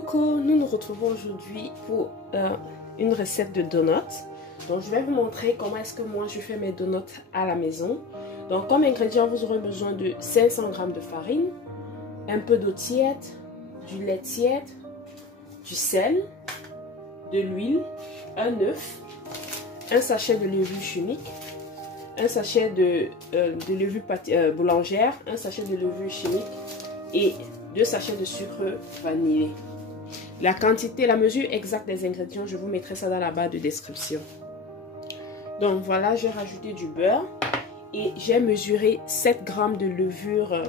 Coucou, nous nous retrouvons aujourd'hui pour une recette de donuts. Donc je vais vous montrer comment est-ce que moi je fais mes donuts à la maison. Donc comme ingrédient, vous aurez besoin de 500 g de farine, un peu d'eau tiède, du lait tiède, du sel, de l'huile, un œuf, un sachet de levure chimique, un sachet de levure boulangère, un sachet de levure chimique et 2 sachets de sucre vanillé. La quantité, la mesure exacte des ingrédients, je vous mettrai ça dans la barre de description. Donc voilà, j'ai rajouté du beurre et j'ai mesuré 7 g de levure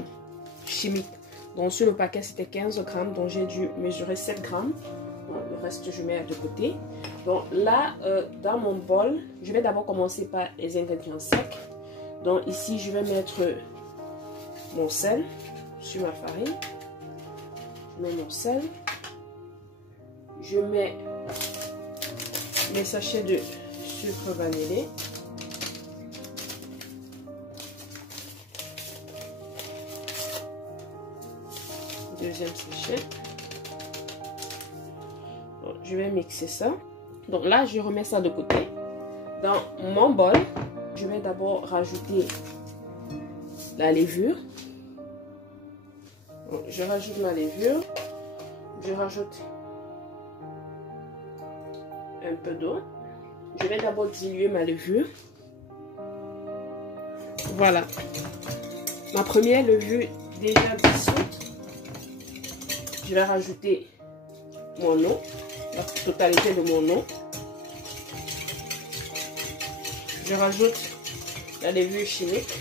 chimique. Donc sur le paquet c'était 15 g, donc j'ai dû mesurer 7 g. Le reste je mets de côté. Donc là, dans mon bol, je vais d'abord commencer par les ingrédients secs. Donc ici je vais mettre mon sel sur ma farine. Je mets mon sel. Je mets mes sachets de sucre vanillé. Deuxième sachet. Bon, je vais mixer ça. Donc là, je remets ça de côté. Dans mon bol, je vais d'abord rajouter la levure. Donc, je rajoute ma levure. Je rajoute un peu d'eau. Je vais d'abord diluer ma levure. Voilà. Ma première levure déjà dissoute. Je vais rajouter mon eau, la totalité de mon eau. Je rajoute la levure chimique.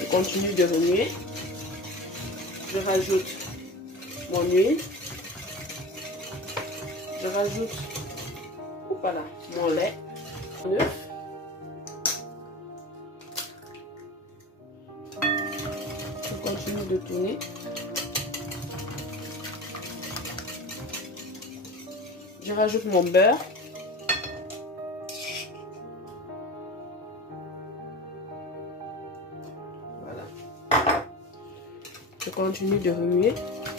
Je continue de remuer. Je rajoute mon huile. Je rajoute voilà, mon lait, mon œuf. Je continue de tourner. Je rajoute mon beurre. Voilà. Je continue de remuer.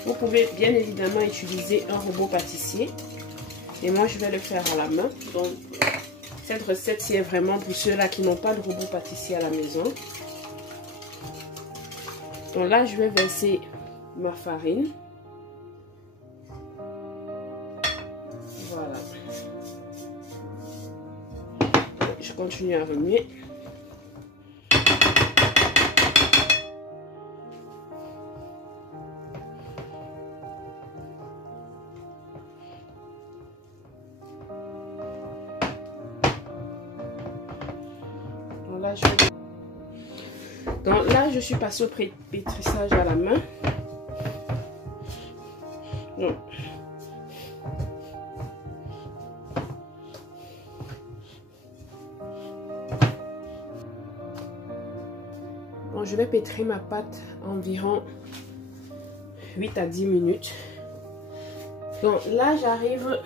Vous pouvez bien évidemment utiliser un robot pâtissier. Et moi, je vais le faire à la main. Donc, cette recette-ci est vraiment pour ceux-là qui n'ont pas de robot pâtissier à la maison. Donc là, je vais verser ma farine. Voilà. Je continue à remuer. Donc là, je suis passée au pétrissage à la main. Donc, je vais pétrir ma pâte environ 8 à 10 minutes. Donc là, j'arrive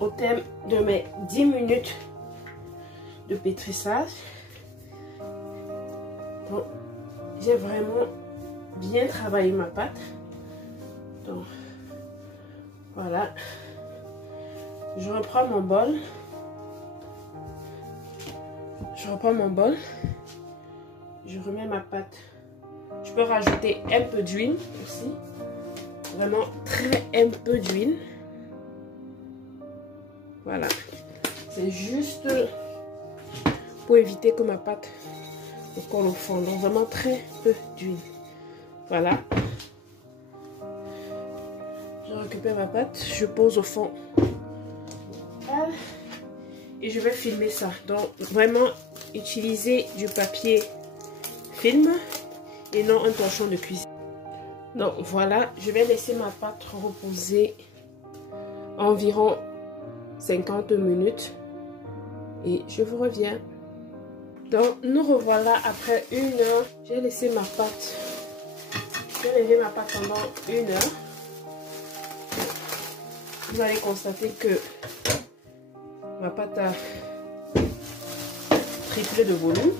au terme de mes 10 minutes de pétrissage. Donc, j'ai vraiment bien travaillé ma pâte. Donc, voilà. Je reprends mon bol. Je remets ma pâte. Je peux rajouter un peu d'huile aussi. Vraiment un peu d'huile. Voilà. C'est juste pour éviter que ma pâte ne colle au fond. Donc vraiment très peu d'huile. Voilà. Je récupère ma pâte. Je pose au fond. Et je vais filmer ça. Donc vraiment utiliser du papier film et non un torchon de cuisine. Donc voilà, je vais laisser ma pâte reposer environ 50 minutes et je vous reviens. Donc nous revoilà après 1 heure. J'ai laissé ma pâte. J'ai levé ma pâte pendant 1 heure. Vous allez constater que ma pâte a triplé de volume.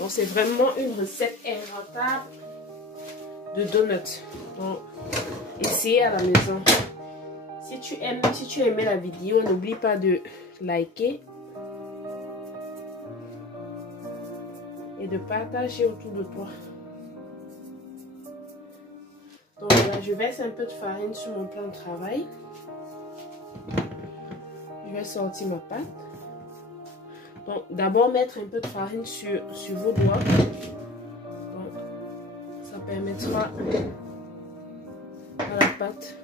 Donc c'est vraiment une recette inventable de donuts. Donc essayez à la maison. Si tu as aimé la vidéo, n'oublie pas de liker et de partager autour de toi. Donc là, je verse un peu de farine sur mon plan de travail. Je vais sortir ma pâte. Donc d'abord mettre un peu de farine sur vos doigts. Donc, ça permettra à la pâte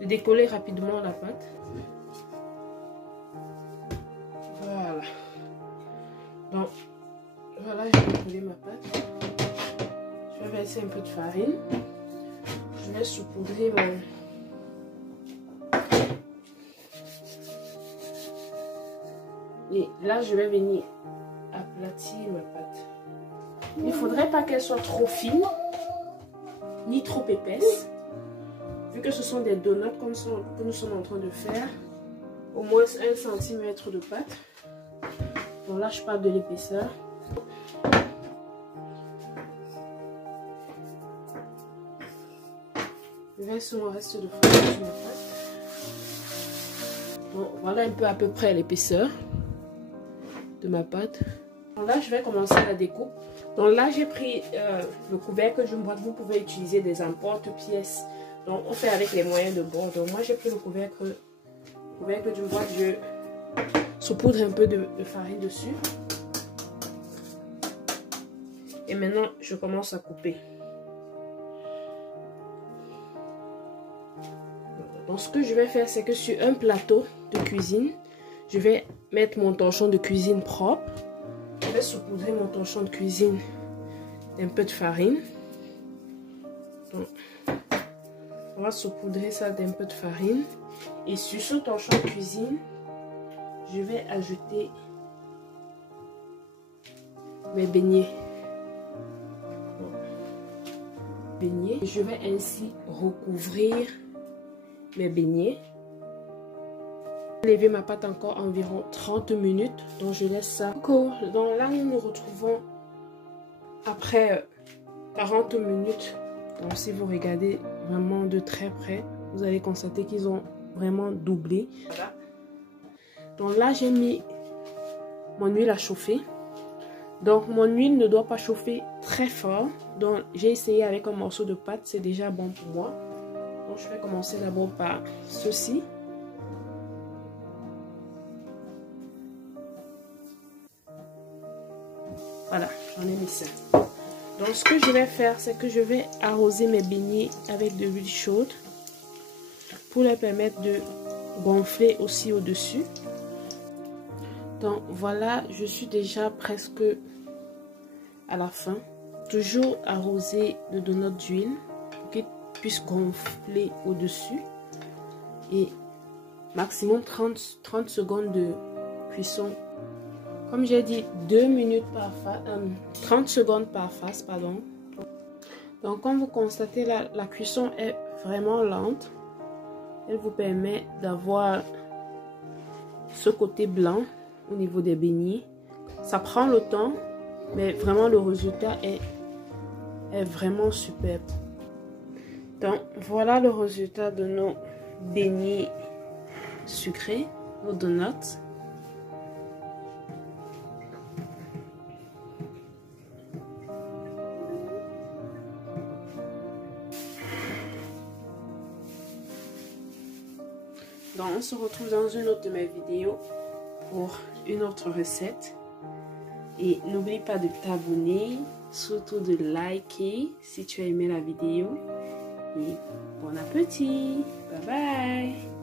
de décoller rapidement la pâte. Voilà. Donc voilà, j'ai décollé ma pâte. Je vais verser un peu de farine. Je vais saupoudrer mon... Et là, je vais venir aplatir ma pâte. Il ne faudrait pas qu'elle soit trop fine, ni trop épaisse. Vu que ce sont des donuts que nous sommes en train de faire, au moins 1 cm de pâte. Donc là, je parle de l'épaisseur. Je verse le reste de farine sur ma pâte. Bon, voilà un peu à peu près l'épaisseur de ma pâte. Donc là, je vais commencer la découpe. Donc là, j'ai pris le couvercle d'une boîte. Vous pouvez utiliser des emporte-pièces. Donc, on fait avec les moyens de bord. Donc, moi, j'ai pris le couvercle d'une boîte. Je saupoudre un peu de farine dessus. Et maintenant, je commence à couper. Donc, ce que je vais faire, c'est que sur un plateau de cuisine, je vais mettre mon torchon de cuisine propre. Je vais saupoudrer mon torchon de cuisine d'un peu de farine. Donc, on va saupoudrer ça d'un peu de farine. Et sur ce torchon de cuisine, je vais ajouter mes beignets. Et je vais ainsi recouvrir mes beignets. Lever ma pâte encore environ 30 minutes. Donc je laisse ça. Donc là, nous nous retrouvons après 40 minutes. Donc si vous regardez vraiment de très près, vous allez constater qu'ils ont vraiment doublé. Voilà. Donc là, j'ai mis mon huile à chauffer. Donc mon huile ne doit pas chauffer très fort. Donc j'ai essayé avec un morceau de pâte, c'est déjà bon pour moi. Donc je vais commencer d'abord par ceci. Voilà, j'en ai mis ça. Donc ce que je vais faire, c'est que je vais arroser mes beignets avec de l'huile chaude pour les permettre de gonfler aussi au-dessus. Donc voilà, je suis déjà presque à la fin. Toujours arroser le donut d'huile pour qu'il puisse gonfler au-dessus. Et maximum 30 secondes de cuisson. Comme j'ai dit, 2 minutes par face, 30 secondes par face, pardon. Donc comme vous constatez, la cuisson est vraiment lente. Elle vous permet d'avoir ce côté blanc au niveau des beignets. Ça prend le temps, mais vraiment le résultat est vraiment superbe. Donc voilà le résultat de nos beignets sucrés, nos donuts. Donc on se retrouve dans une autre de mes vidéos pour une autre recette. Et n'oublie pas de t'abonner, surtout de liker si tu as aimé la vidéo. Et bon appétit! Bye bye!